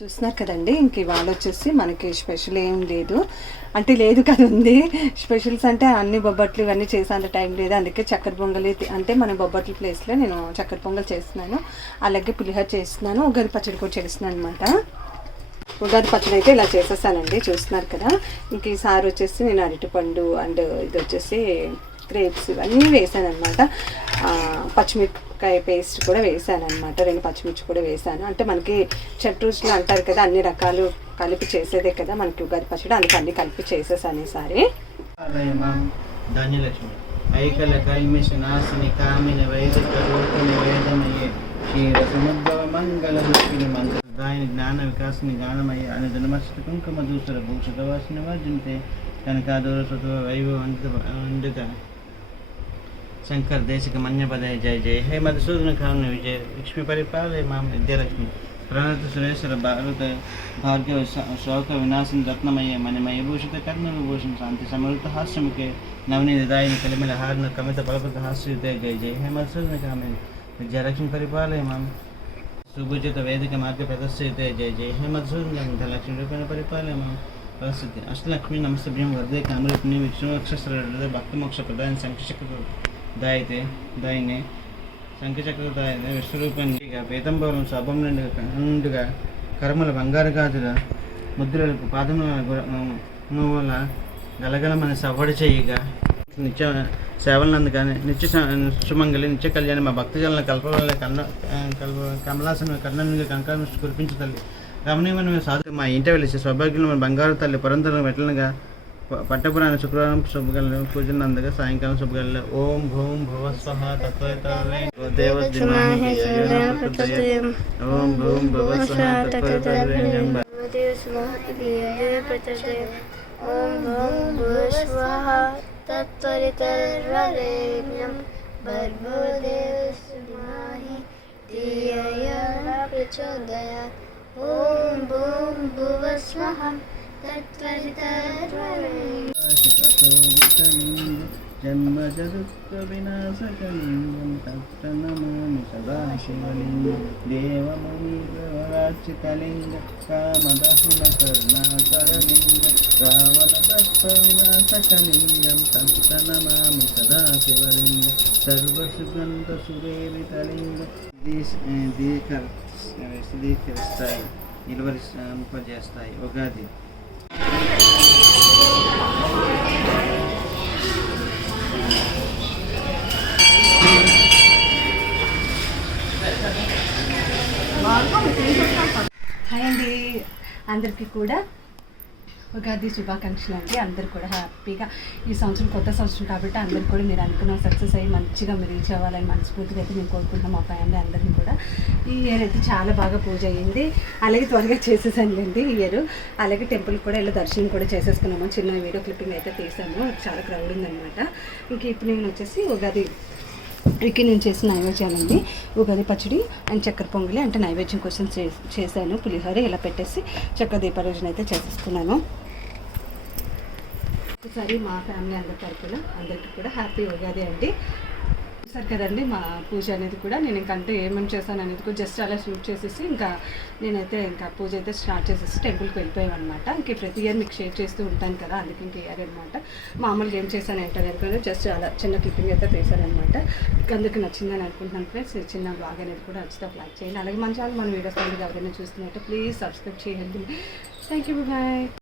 చూస్తున్నారు కదండి ఇంక ఇవాళ వచ్చేసి మనకి స్పెషల్ ఏం లేదు. అంటే లేదు కదా ఉంది స్పెషల్స్ అంటే అన్ని బొబ్బట్లు ఇవన్నీ చేసేంత టైం లేదు. అందుకే చక్కెర పొంగలి అంటే మన బొబ్బట్ల ప్లేస్లో నేను చక్కెర పొంగల్ చేస్తున్నాను. అలాగే పులిహోర చేస్తున్నాను ఉగాది పచ్చడి కూడా చేస్తున్నాను అనమాట ఉగాది పచ్చడి అయితే ఇలా చేసేసానండి చూస్తున్నారు కదా. ఇంక ఈసారి వచ్చేసి నేను అరటిపండు అండ్ ఇది వచ్చేసి గ్రేప్స్ ఇవన్నీ వేసాను అనమాట పచ్చిమిరపకాయ పేస్ట్ కూడా వేసాను అనమాట రెండు పచ్చిమిర్చి కూడా వేసాను. అంటే మనకి చెట్టు రుచులు అంటారు కదా అన్ని రకాలు కలిపి చేసేదే కదా మనకి ఉగాది పచ్చడి. అందుకు అన్ని కలిపి చేసేసాను ఈసారి. ఆలయమాం? ధాన్యలక్ష్మి. ఐకల కల్మిష నాశిని కామిని వైదిక రూపిణి వేదమయే క్షీర సముద్భవ మంగళ రూపిణి జ్ఞాన వికాసిని జ్ఞానమయ అని ధనమస్త కుంకుమ దూసర భూషిత వాసిన వర్జంతే కనకాదూర సుత వైభవంత వందిత शंकर देश के मन देशिकमन्यपदे जय जय। हे मधुसूदन मधुसूदनखान विजय। लक्ष्मी परिपाल माम विद्यालक्ष्मी। प्रणत सुरेश्वर भारत भार्गव शोक, विनाशन, रत्नमय, मणिमय, भूषित कर्म विभूषण शांति समृत हास्य मुखे, नवनी निदाय कलिमल हारण कमित फलपत हास्य जय जय। हे मधुसूदन मधुसूदनखान विद्यालक्ष्मी परिपाल माम। सुभुजित, वेदिक, मार्ग प्रदर्शित, जय जय। हे मधुसूदन विद्यालक्ष्मी रूपेण परिपालय माँ प्रदर्शयते अष्टलक्ष्मी नमस्ते भीम नमस्तभ्यं वर्धे कामरूपिणी विष्णुवक्षस्र भक्तमोक्षप्रदायं संक्षिप्त విష్ణు అక్షర శంఖచక్ర దాయితే దాయినే విశ్వరూపాన్ని పీతంబరం శుభం నుండి నుండిగా కర్మల బంగారు గాజుల ముద్రలకు పాదముల వల్ల గలగలమని సవ్వడి చేయగా. నిత్య సేవలందు కానీ నిత్య స- సుమంగళి నిత్య కళ్యాణి మా భక్తజనుల కల్పవల్ల కన్న కల్ప కమలాసన కర్ణనుగా కనకాలను కురిపించు తల్లి. రమణీయమైన సాధు మా ఇంట వెలిసి సౌభాగ్యులు బంగారు తల్లి పురంతరం మెట్లనుగా పట్టపురాణ శుక్రవారం శుభగల పూజలు అందగా సాయంకాలం శుభగల ఓం భూం భువ స్వహ తత్వతరే ఓం భూం భువ స్వహ తత్వతరే ॐ भं भूस्वः तत्त्वरितर्वरेण्यं भर्गो देवस्माहि धियया प्रचोदयात् ॐ भूं भुवस्वः तत्त्वरितर्वरेण्यम् జన్మ జదుఃఖ వినాశకలింగం తత్ర నమామి సదాశివలింగం దేవమీరాచితలింగ కామదహుల కరుణాకరలింగ రావణ దత్త వినాశకలింగం తత్ర నమామి సదాశివలింగ సర్వసుగంధ సురేరితలింగ దీకరిస్తాయి నిలువరింపజేస్తాయి ఉగాది హాయ్ అండి. అందరికీ కూడా ఉగాది శుభాకాంక్షలు అండి. అందరు కూడా హ్యాపీగా ఈ సంవత్సరం కొత్త సంవత్సరం కాబట్టి అందరు కూడా మీరు అనుకున్న సక్సెస్ అయ్యి మంచిగా మీరు రీచ్ అవ్వాలని మనస్ఫూర్తిగా అయితే మేము కోరుకుంటున్నాం మా ఫ్యామిలీ అందరినీ కూడా. ఈ ఇయర్ అయితే చాలా బాగా పూజ అయ్యింది. అలాగే త్వరగా చేసేసానులేండి ఈ ఇయర్. అలాగే టెంపుల్ కూడా వెళ్ళి దర్శనం కూడా చేసేసుకున్నాము. చిన్న వీడియో క్లిప్పింగ్ అయితే తీసాము. చాలా క్రౌడ్ ఉందన్నమాట. ఇంక ఇప్పుడు నేను వచ్చేసి ఉగాది వీకి నేను చేసిన నైవేద్యాలండి ఉగాది పచ్చడి అండ్ చక్కెర పొంగలి అంటే నైవేద్యం కోసం చే- చేశాను. పులిహోర ఇలా పెట్టేసి చక్కెర దీపారోజన అయితే చేసేసుకున్నాను. ఒకసారి మా ఫ్యామిలీ అందరి తరఫున అందరికీ కూడా హ్యాపీ ఉగాది అండి. సరే కదండి మా పూజ అనేది కూడా నేను ఇంకా అంటే ఏమేమి చేశాను అనేది కూడా జస్ట్ అలా షూట్ చేసేసి ఇంకా నేనైతే ఇంకా పూజ అయితే స్టార్ట్ చేసేసి టెంపుల్కి వెళ్ళిపోయాం అనమాట ఇంక ప్రతి ఇయర్ మీకు షేర్ చేస్తూ ఉంటాను కదా అందుకే ఇంక ఇయర్ అనమాట మామూలుగా ఏం చేశాను ఏంటనేది కూడా జస్ట్ అలా చిన్న క్లిప్పింగ్ అయితే తీశానమాట అందుకు నచ్చిందని అనుకుంటున్నాను ఫ్రెండ్స్. చిన్న బ్లాగ్ అనేది కూడా నచ్చితే లైక్ చేయండి. అలాగే మంచి వాళ్ళు మన వీడియోస్ అనేది ఎవరైనా చూస్తున్నట్టు ప్లీజ్ సబ్స్క్రైబ్ చేయండి. Thank you bye.